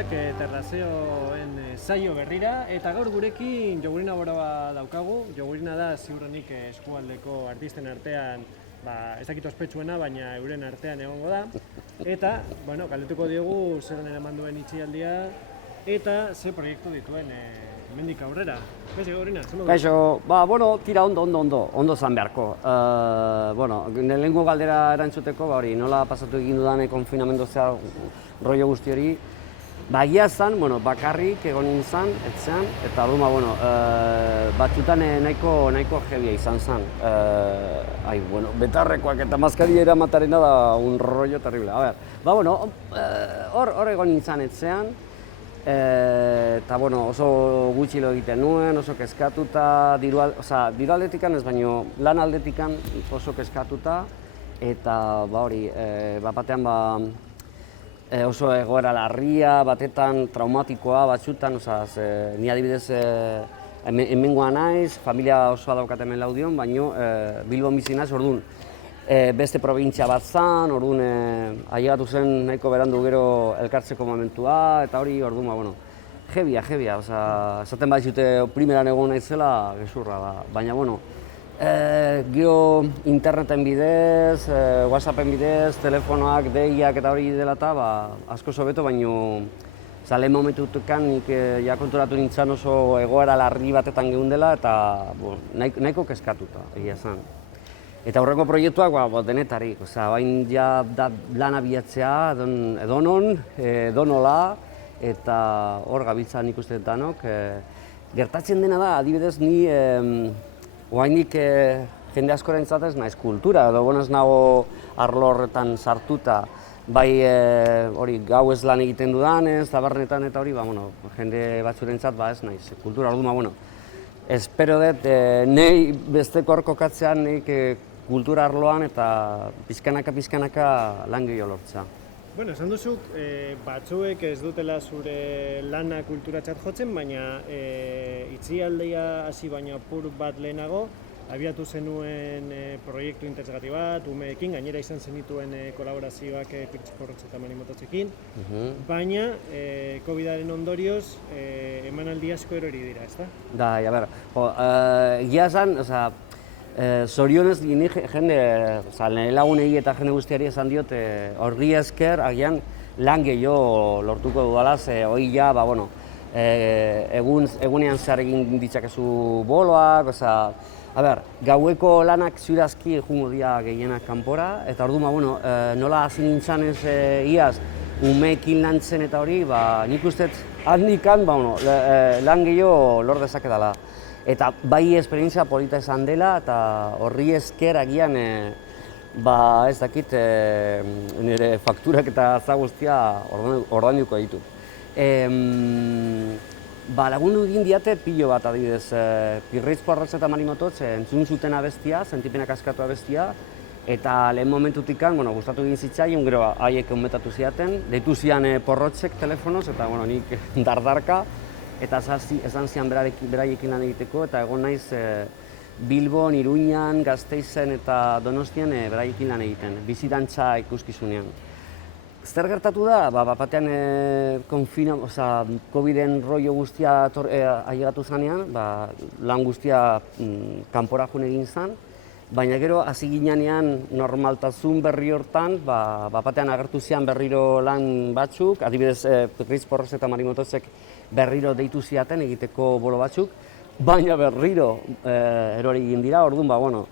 Eguerdiak terrazeoen saio berrira, eta gaur gurekin Jogurina Boroa daukagu. Jogurina da ziurrenik eskualdeko artisten artean ez dakit ospetsuena, baina euren artean egongo da. Eta, galdetuko diogu zer eraman duen itxialdia eta ze proiektu dituen hemendik aurrera. Kaixo, Jogurina, zer modu? Kaixo, tira ondo zan beharko. Lehenengo galdera erantzuteko, nola pasatu egin dudan konfinamendu zehar rollo guzti hori. Egia zan, bakarrik egon nintzen, etxean, eta batzutan nahiko jebia izan zen. Betarrekoak eta maskaria eramatarena da un rollo terrible. Hor egon nintzen etxean, eta oso gutxi lo egiten nuen, oso kezkatuta, diru aldetikan ez, baino lan aldetikan oso kezkatuta, eta batean oso egoera larria, batetan traumatikoa batzutan, ni adibidez hemengoa naiz, familia osoa daukat hemen Laudion, baino Bilbon bizi naiz, orduan beste probintzia bat zan, orduan ailegatu zen nahiko berandu gero elkartzeko momentua, eta hori orduan, jebia, esaten badizute primeran egon naizela, gezurra, baina gero interneten bidez, whatsappen bidez, telefonoak, deiak eta hori dela eta asko sobeto, baino lehen momentutukan nik konturatu nintzen oso egoera larri batetan geundela eta nahiko kezkatuta, egia zan. Eta horreko proiektuak denetarik, bain ja da lan abiatzea edonon, edonola, eta hor gabiltzan ikusten danok. Gertatzen dena da, adibidez ni oraindik jende askorentzat ez naiz kultura, edo ez nago arlo horretan sartuta, bai hori gauez lan egiten dudanez, tabernetan eta hori, jende batzurentzat ez naiz kultura. Orduan, espero dut nahi besteko hor kokatzean kultura arloan eta pizkanaka lan gehiago lortzea. Esan duzuk, batzuek ez dutela zure lana kulturatzat jotzen, baina itxialdia hasi baina apur bat lehenago, abiatu zenuen proiektu interesgarri bat, umeekin, gainera izan zenituen kolaborazioak Pirtx Porrotx eta Mari Mototzekin, baina COVID-aren ondorioz emanaldi asko erori dira, ezta? Egia esan, zorionez jende, nire lagunei eta jende guztiari esan diot, horri esker, agian lan gehiago lortuko dudala, hori egunean zehar egin ditzakezu boloak, gaueko lanak ziurazki jungo dira gehienak kanpora, eta orduan, nola hasi nintzen ez iaz, umeekin lantzen eta hori, nik uste handikan lan gehiago lor dezakedala. Eta bai esperientzia polita izan dela, eta horri esker agian ez dakit nire fakturak eta guztia ordainduko ditut. Lagundu egin diate pilo bat adibidez, Pirtx Porrotx eta Mari Mototz entzun zuten abestia, Sentipenak askatu abestia, eta lehen momentutikan gustatu egin zitzaion, gero haiek onbetatu ziaten, deitu zian Porrotxek telefonoz, eta nik dardarka, eta esan zian beraiekin lan egiteko, eta egon naiz Bilbon, Iruñan, Gasteizen eta Donostian beraiekin lan egiten, bizitantza ikuskizunean. Zer gertatu da? Batean COVID-en rollo guztia ailegatu zanean, lan guztia kanpora joan egin zen, baina gero hasi ginean normaltasun berri hortan, batean agertu zian berriro lan batzuk, adibidez Pirtx Porrotx eta Mari Mototzek berriro deitu ziaten egiteko bolo batzuk, baina berriro erori egin dira, orduan,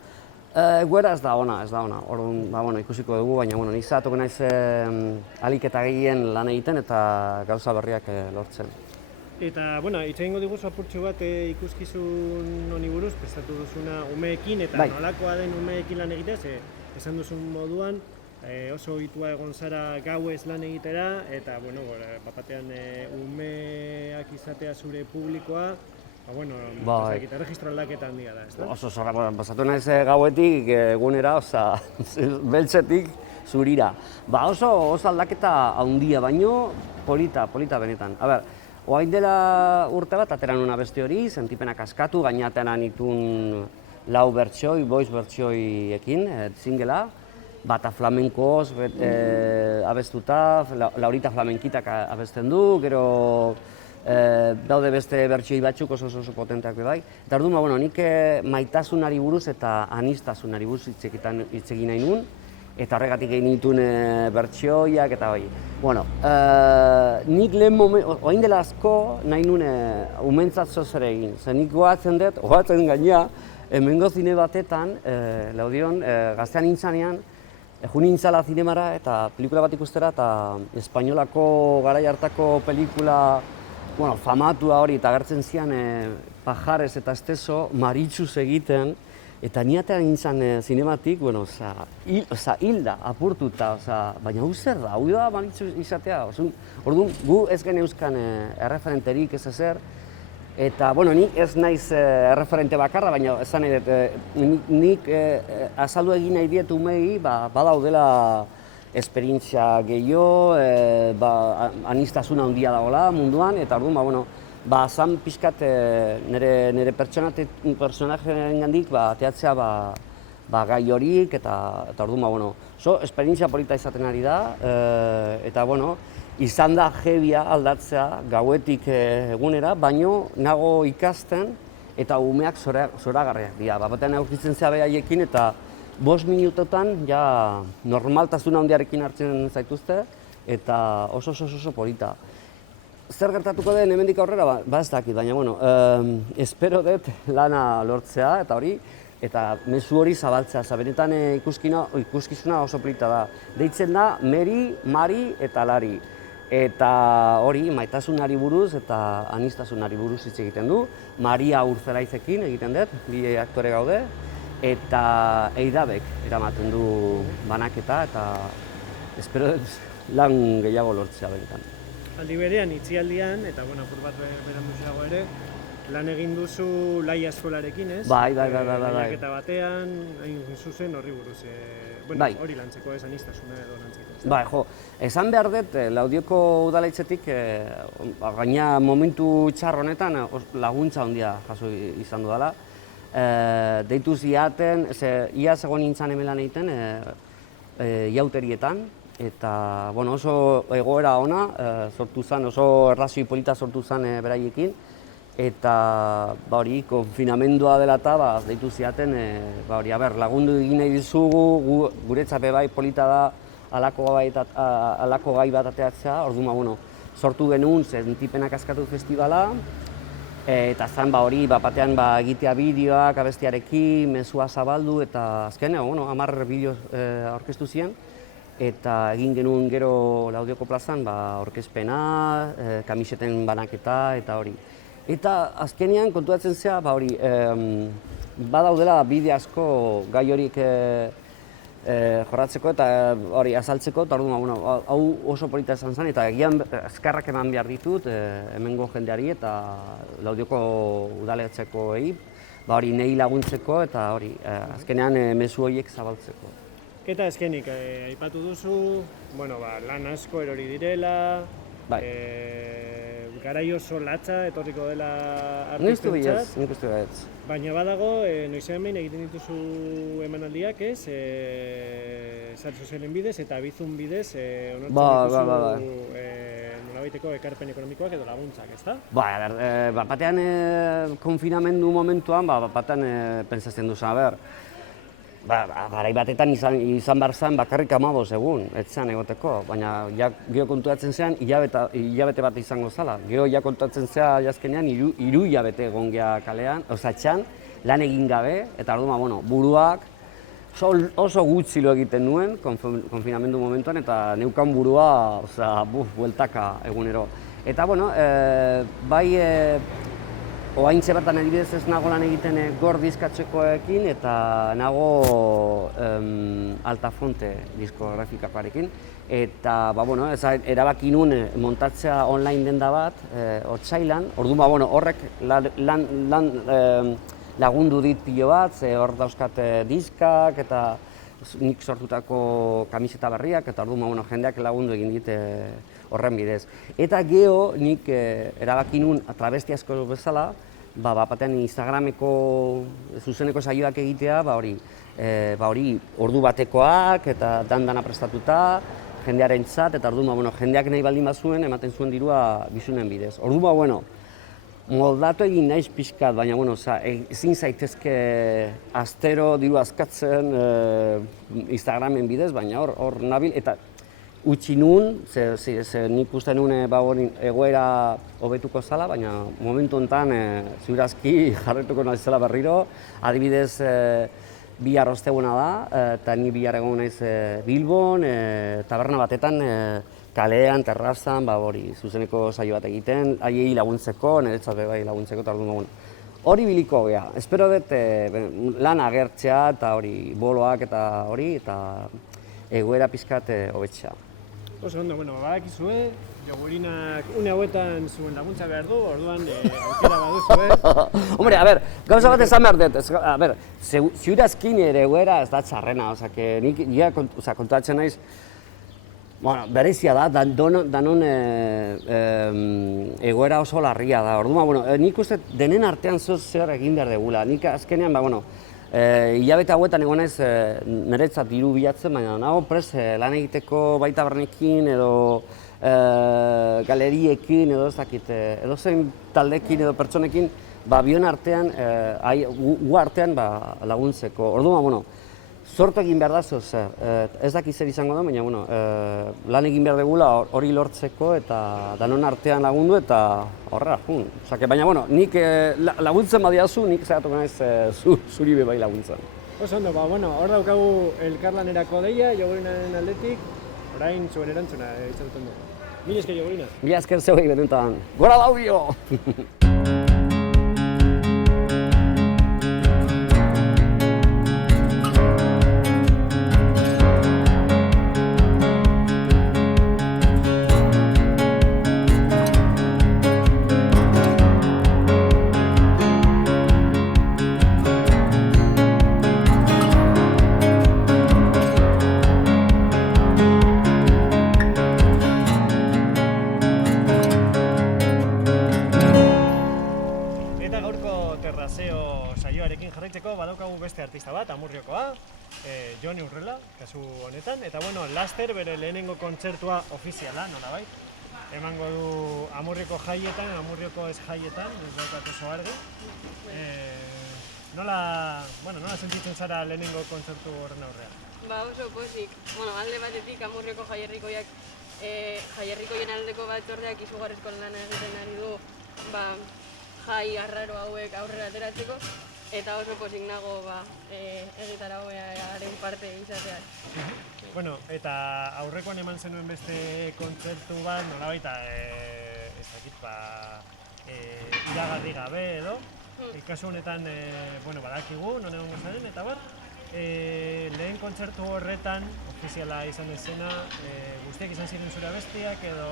egoera ez da ona, orduan, ikusiko dugu, baina ni saiatuko naiz ahalik eta gehien lan egiten eta gauza berriak lortzen. Eta, hitz egingo diguzu apurtxo bat ikuskizun honi buruz, prestatu duzuna umeekin, eta nolakoa den umeekin lan egitez, esan duzun moduan, oso ohitua egon zara gauez lan egitera, eta, batean umeak izatea zure publikoa, registro aldaketa handia da, ezta? Oso zorra, pasatu naiz gauetik egunera, beltzetik zurira. Oso aldaketa handia, baino polita benetan. Oain dela urte bat, atera nuen abesti hori, Sentipenak askatu, gaina atera nituen 4 bertsioi, voice bertsioiekin, singela. bata flamenkoz abestuta, Laurita flamenkitak abesten du, gero daude beste bertsioi batzuk oso potenteak bai. Eta orduan, bueno, nik maitasunari buruz eta anistasunari buruz hitz egin nahi nuen, eta horregatik egin nituen bertsioiak eta bai. Bueno, nik lehen orain dela asko nahi nuen umentzat zozer egin. Zer nik goatzen gainea, hemengo zine batetan, Laudion, gaztean nintzanean, jo nintzala zinemara eta pelikula bat ikustera eta espainolako garai hartako pelikula famatua hori eta agertzen zian Pajares eta Esteso Maritxuz egiten eta ni atera nintzen zinematik, hilda, apurtuta, baina hau zer da, hau da Maritxuz izatea. Orduan, gu ez geneuzkan erreferenterik ez ezer, eta, nik ez naiz erreferente bakarra, baina esan nahi dut, nik azaldu egin nahi diet umei, badaudela esperientzia gehiago, anistasuna handia dagoela munduan, eta orduan, zan pixkat nire personajeen gandik teatzea gai horik, eta orduan, esperientzia polita izaten ari da, eta, izan da jebia aldatzea gauetik egunera, baino nago ikasten eta umeak zoragarriak dira. Batean aurkitzen zea behaiekin eta 5 minutotan ja normaltasuna handiarekin hartzen zaituzte eta oso polita. Zer gertatuko den hemendik aurrera? Ez dakit, baina espero dut lana lortzea eta hori, eta mezu hori zabaltzea. Benetan ikuskizuna oso polita da. Deitzen da Meri, Mari eta Lari. Eta hori, maitasunari buruz eta anistasunari buruz hitz egiten du. Maria Urzelaizekin egiten dut, bi aktore gaude. Eta Eidabek eramaten du banaketa eta espero dut lan gehiago lortzea benetan. Aldi berean, itzialdian, eta apur bat beranduxeago ere, lan egin duzu Laia Eskolarekin, ez? Bai. Banaketa batean, hain zuzen horri buruz. Hori lantzeko ez, anistasuna edo lantzeko. Bai, esan behar dut, Laudioko udaletxetik, gaina momentu txar honetan laguntza handia jaso izan dudala. Deitu ziaten, iaz egon nintzen hemen lan egiten, jauterietan, eta oso egoera ona sortu zen, oso erlazio polita sortu zen beraiekin, eta konfinamendua dela eta deitu ziaten, lagundu egin nahi dizugu, guretzat bai polita da halako gai bat ateatzea, orduan sortu genuen Sentipenak askatu festivala, eta zan batean egitea bideoak abestiarekin, mezua zabaldu, eta azkenean 10 bideo aurkeztu ziren, eta egin genuen gero Laudioko plazan aurkezpena, kamiseten banaketa eta hori. Eta azkenean kontuatzen zea, badaudela bide asko gai horik jorratzeko eta hori azaltzeko, eta orduan, hau oso polita izan zen, eta egian azkarrak eman behar ditut hemengo jendeari eta Laudioko udaletxekoei, nahi laguntzeko eta hori azkenean mezu horiek zabaltzeko. Eta azkenik, aipatu duzu, lan asko erori direla, garai oso latza etorriko dela artistentzat. Nik uste baietz. Baina badago, noizean behin egiten dituzu emanaldiak, ez? Sare sozialen bidez eta bizun bidez onartzen dituzu nolabaiteko ekarpen ekonomikoak edo laguntzak, ezta? Batean konfinamendu momentuan, batean pentsatzen duzu, garai batetan izan behar zen bakarrik 15 egun, ez zen egoteko, baina gero kontuatzen zean hilabete bat izango zala. Gero kontuatzen zea jazkenean 3 hilabete egon geha kalean, txan, lan egin gabe, eta orduan, buruak oso gutxi lo egiten nuen konfinamendu momentuan, eta neukan burua, bueltaka egunero. Eta, oaintxe bertan adibidez ez nago lan egiten Gor diskatxekoekin eta nago Altafonte diskografikakoarekin. Eta erabaki nuen montatzea online denda bat, otsailan. Orduan horrek lagundu dit pilo bat, hor dauzkat diskak eta nik sortutako kamiseta berriak, eta orduan jendeak lagundu egin dit horren bidez. Eta geho nik erabaki nuen travesti asko bezala, batean Instagrameko zuzeneko saioak egitea, hori ordu batekoak eta dana prestatuta, jendearentzat, eta orduan, jendeak nahi baldin bazuen, ematen zuen dirua bisunen bidez. Orduan, moldatu egin naiz pixkat, baina ezin zaitezke astero diru askatzen Instagramen bidez, baina hor nabil, eta utzi nuen, nik uste nuen egoera hobetuko zala, baina momentu honetan ziurazki jarretuko naizela berriro. Adibidez, bihar osteguna da, eta ni bihar egon naiz Bilbon, taberna batetan, kalean, terrazan, zuzeneko saio bat egiten, haiei laguntzeko, niretzat bai laguntzeko, eta orduan hori biliko gea. Espero dut lan agertzea eta hori boloak eta hori, eta egoera pixkat hobetzea. Oso ondo, badakizue, Jogurinak une hauetan zuen laguntza behar du, orduan aukera baduzue. Hombre, gauza bat esan behar dut, ziurazkin ere egoera ez da txarrena, nik kontuatzen naiz, berezia da, danon egoera oso larria da. Orduan, nik uste denen artean zer egin behar degula. Nik azkenean, hilabete hauetan egon naiz niretzat diru bilatzen, baina nago prest lan egiteko baita bernekin edo galeriekin edo ez dakit, edo zein taldekin edo pertsonekin bion artean, gu artean laguntzeko. Orduan, sortu egin behar da, ez dakit zer izango da, baina lan egin behar degula hori lortzeko eta danon artean lagundu eta horrela, baina nik laguntzen badiazu, nik zeratuko naiz zuri bai laguntzen. Oso ondo, hor daukagu elkarlanerako deia, Jogurinaren aldetik, orain zuen erantzuna itzatuten du. Mila esker, Jogurina. Mila esker zeuei benetan. Gora Laudio! Saioarekin jarraitzeko badaukagu beste artista bat, Amurriokoa, Joni Urrela, kasu honetan, eta laster bere lehenengo kontzertua ofiziala, nolabait, emango du Amurrioko jaietan, Amurrioko ez jaietan, ez daukat oso argi. Nola sentitzen zara lehenengo kontzertu horren aurrean? Oso pozik, alde batetik Amurrioko jaierrikoien aldeko batzordeak izugarrizko lana egiten ari du jai arraro hauek aurrera ateratzeko, eta oso pozik nago egitarauaren parte izateak. Eta aurrekoan eman zenuen beste kontzertu bat, nolabait, ez dakit, iragarri gabe edo. Kasu honetan, badakigu, non egongo zaren, eta lehen kontzertu horretan, ofiziala izan ezena, guztiak izan ziren zure abestiak edo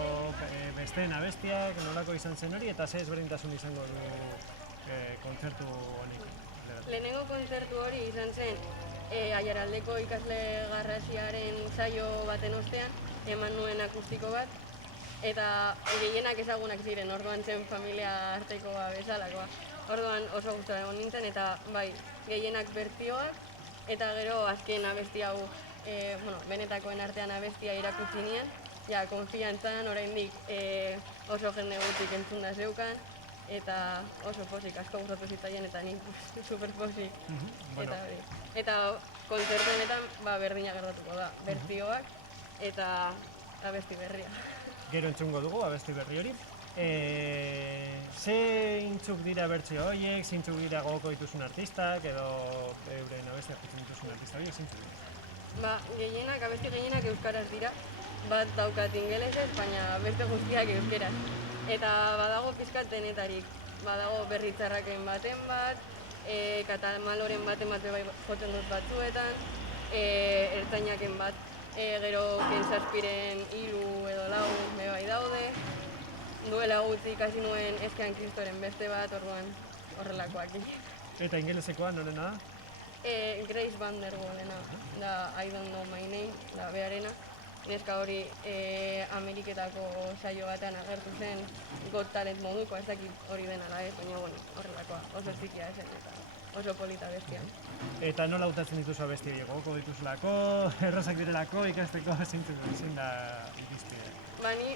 besteen abestiak, nolako izan zen hori, eta ze ezberdintasun izango du kontzertu honek? Lehenengo kontzertu hori izan zen Aiaraldeko ikasle garrasiaren saio baten ostean, eman nuen akustiko bat, eta gehienak ezagunak ziren, orduan zen familia artekoa bezalakoa. Orduan oso gustora egon nintzen, eta gehienak bertsioak, eta gero azken abesti hau, benetakoen artean abestia irakutsi nien, konfiantzan, oraindik oso jende gutxik entzunda zeukan, eta oso pozik, asko gustatu zitzaien, eta nik super pozik. Eta kontzertu honetan berdina gertatuko da, bertsioak eta abesti berria. Gero entzungo dugu abesti berri hori. Zeintzuk dira bertsio horiek, zeintzuk dira gogoko dituzun artistak, edo euren abestiak dituzun artista horiek, zeintzuk dira? Abesti gehienak euskaraz dira, bat daukat ingelesez, baina beste guztiak euskeraz. Eta badago pizkat denetarik, badago berritzarraken baten bat, katamaloren baten bat jotzen dut batzuetan, ertzainaken bat, gero Kensaspiren 3 edo 4 bai daude, duela gutxi ikasi nuen Eskean Kristoren beste bat, orduan horrelakoak. Eta ingelesekoa norena da? Grace Van Der Golena, da I Don't Know My Name, da beharena. neska hori Ameriketako saio batean agertu zen Got Talent moduko, ez dakit hori den ala ez, baina bueno, horrelakoa, oso txikia zen eta oso polita bestia. Eta nola hautatzen dituzu abesti horiek? Gogoko dituzulako, errazak direlako, ikasteko zein da irizpidea? Ba ni,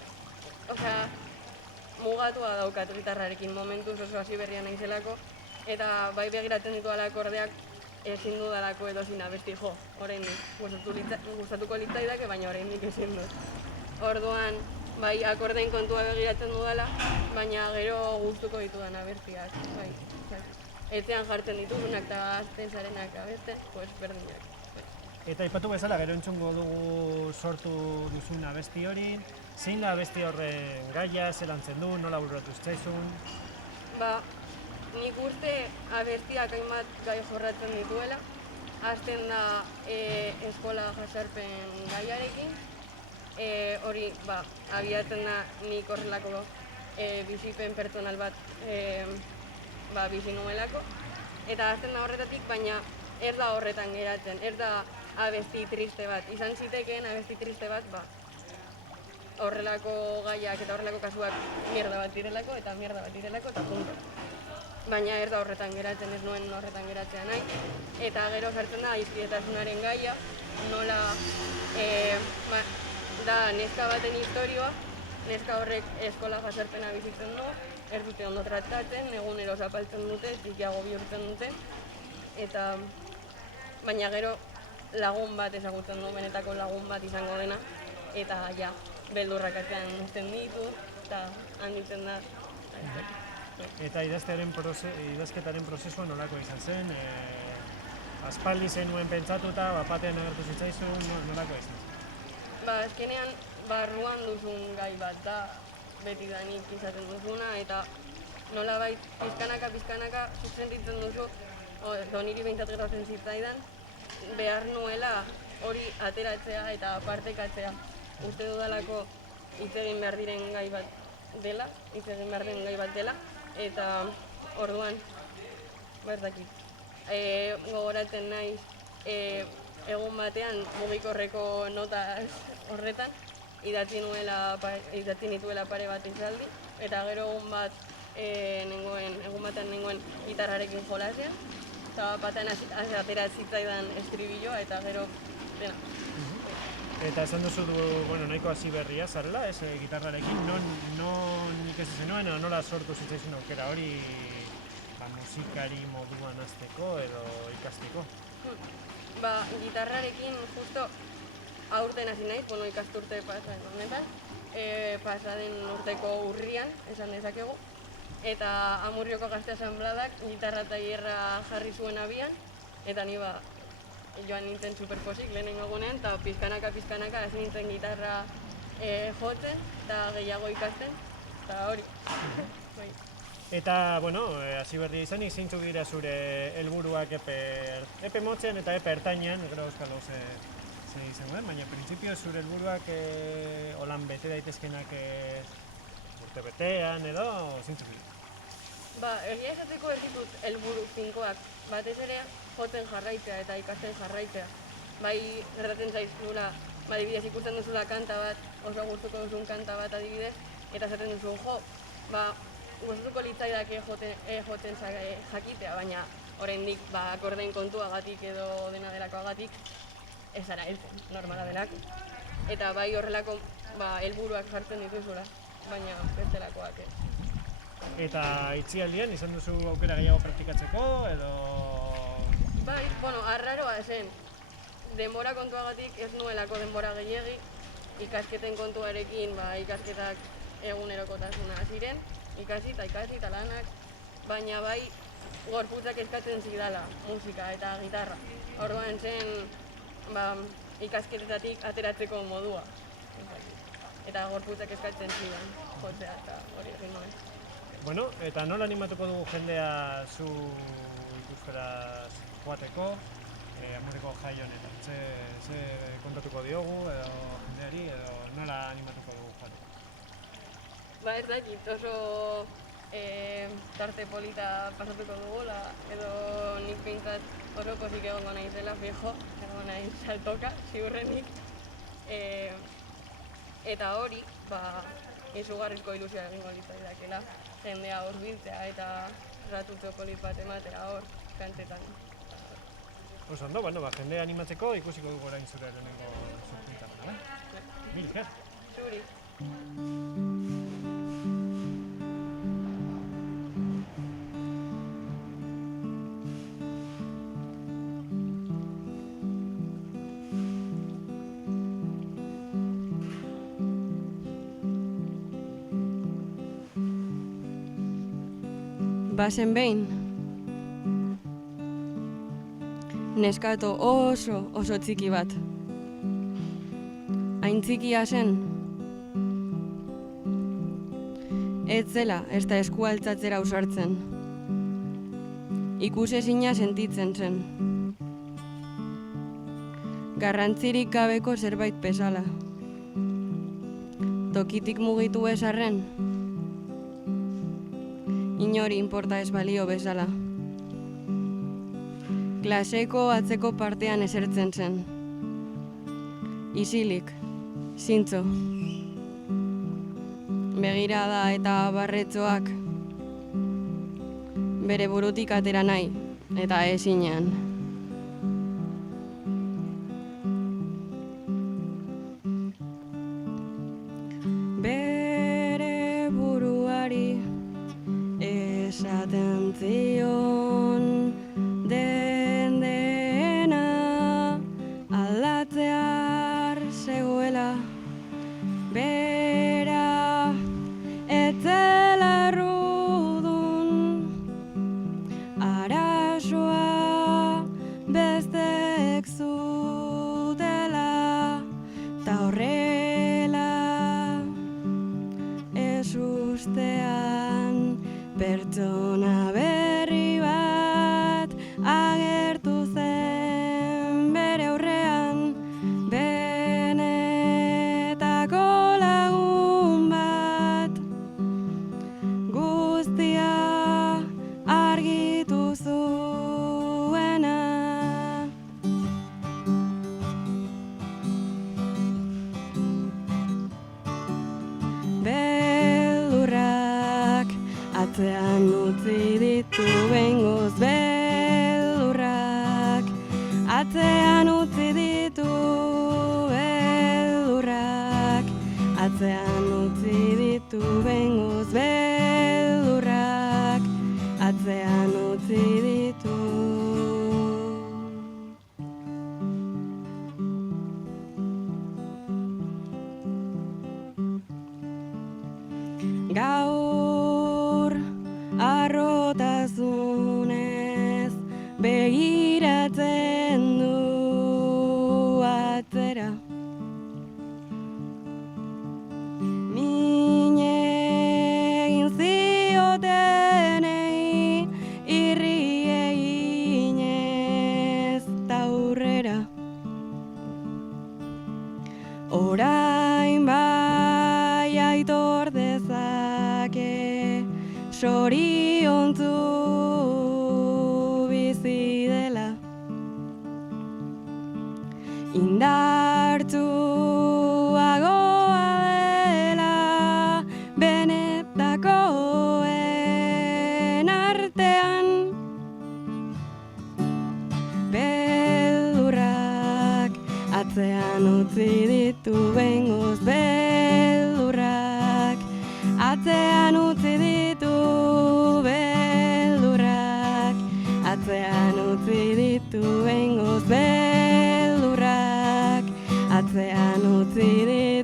mugatua daukat gitarrarekin momentuz oso hasi berria naizelako, eta bai begiratzen ditudala akordeak ezin dudalako edozin abesti jo, oraindik gustatuko litzaidake, baina oraindik ezin dut. Orduan, bai akordeen kontua begiratzen dudala, baina gero gustuko ditudan abestiak, bai. Etxean jartzen dituzunak eta azten zarenak abesten, pues berdinak. Eta aipatu bezala, gero entzungo dugu sortu duzun abesti hori, zein da abesti horren gaia, zelantzen du, nola bururatu zitzaizun? Ba, nik uste abestiak hainbat gai jorratzen dituela, hasten da eskola jasarpen gaiarekin, hori abiatzen da nik horrelako bizipen pertsonal bat bizi nuelako, eta hasten da horretatik, baina ez da horretan geratzen, ez da abesti triste bat, izan zitekeen abesti triste bat, horrelako gaiak eta horrelako kasuak mierda bat direlako eta punto. Baina ez da horretan geratzen, ez nuen horretan geratzea nahi. Eta gero jartzen da hizpietasunaren gaia, nola da neska baten historioa, neska horrek eskola jasarpena bizitzen du, ez dute ondo tratatzen, egunero zapaltzen dute, txikiago bihurtzen dute, eta baina gero lagun bat ezagutzen du, benetako lagun bat izango dena, eta ja, beldurrak atzean uzten ditu, eta handitzen da. Eta idazketaren prozesua nolako izan zen? Aspaldi zenuen pentsatuta, batean agertu zitzaizun, nolako izan zen? Azkenean, barruan duzun gai bat da, betidanik izaten duzuna, eta nolabait pizkanaka sentitzen duzu, niri behintzat gertatzen zitzaidan, behar nuela hori ateratzea eta partekatzea. Uste dudalako hitz egin behar diren gai bat dela, eta orduan, ez gogoratzen naiz, egun batean mugikorreko nota horretan, idatzi nituela pare bat izaldi, eta gero egun batean nengoen gitarrarekin jolasean, eta batean atera zitzaidan estribilloa, eta gero dena. Eta esan duzu nahiko hasi berria zarela, gitarrarekin, non ikasi zenuen, nola sortu zitzaizun aukera hori musikari moduan hasteko edo ikasteko? Gitarrarekin justo aurten hasi naiz, ikasturte pasaden honetan, pasaden urteko urrian, esan dezakegu, eta Amurrioko Gazte Asanbladak gitarra tailerra jarri zuen abian, eta ni joan nintzen superpozik lehenengo egunean, eta pizkanaka hasi nintzen gitarra jotzen, eta gehiago ikasten, eta hori. Eta, hasi berria izanik, zeintzuk dira zure helburuak epe motzean eta epe ertainean, gero euskal ze izan duen, baina printzipio zure helburuak holan bete daitezkenak urte betean edo, zeintzuk dira? Egia esateko ez ditut helburu finkoak, batez ere jotzen jarraitzea eta ikasten jarraitzea. Bai, gertatzen zaizula, adibidez ikusten duzula kanta bat, oso gustuko duzun kanta bat adibidez, eta esaten duzun gustatuko litzaidake jotzen jakitea, baina oraindik akordeen kontuagatik edo dena delakoagatik ez zara heltzen, normala delako. Eta bai horrelako helburuak jartzen dituzula, baina bestelakoak ez. Eta itxialdian izan duzu aukera gehiago praktikatzeko edo? Bai, arraroa zen. Denbora kontuagatik ez nuelako denbora gehiegi, ikasketen kontuarekin ikasketak egunerokotasuna ziren, ikasi eta lanak, baina bai gorputzak eskatzen zidala musika eta gitarra. Orduan zen ikasketetatik ateratzeko modua. Eta gorputzak eskatzen zidan jotzea eta hori egin nuen. Eta nola animatuko dugu jendea zu ikusperaz joateko Amurriko jai honetan? Ze kontatuko diogu edo jendeari edo nola animatuko dugu joateko? Ez dakit, oso tarte polita pasatuko dugula, edo nik behintzat oso pozik egongo naizela, fijo, egongo naiz saltoka, ziurrenik. eta hori, izugarrizko ilusioa egingo litzaidakela, jendea hurbiltzea eta ratutxo polit bat ematera hor, kantzetan. Oso ondo, jendea animatzeko ikusiko dugu orain zure lehenengo zurpuntan. Mil esker. Zuri. Bazen behin, neskato oso txiki bat. Hain txikia zen, ez zela ez da eskua altzatzera ausartzen. Ikusezina sentitzen zen. Garrantzirik gabeko zerbait bezala. Tokitik mugitu ezarren, inori inporta ez balio bezala. Klaseko atzeko partean esertzen zen. Isilik, zintzo. Begirada eta barretxoak bere burutik atera nahi eta ezinean. Bere buruari esaten zion dena aldatzear zegoela. Bera etzela errudun, arazoa besteek zutela, ta horrela ez ustean pertsona berri bat agertu zen bere aurrean, benetako lagun bat, guztia argitu zuena. Beldurrak atzean utzi ditu behingoz, beldurrak atzean utzi ditu, beldurrak atzean utzi ditu behingoz, beldurrak atzean utzi ditu. Gaur harrotasunez begiratzen du atzera. Min egin ziotenei irri eginez taurrera. Orain bai aitor dezake zoriontzu bizi dela. Indartsuagoa dela benetakoen artean. Beldurrak atzean utzi ditu behingoz, beldurrak atzean utzi ditu, beldurrak atzean utzi ditu behingoz, beldurrak atzean utzi ditu.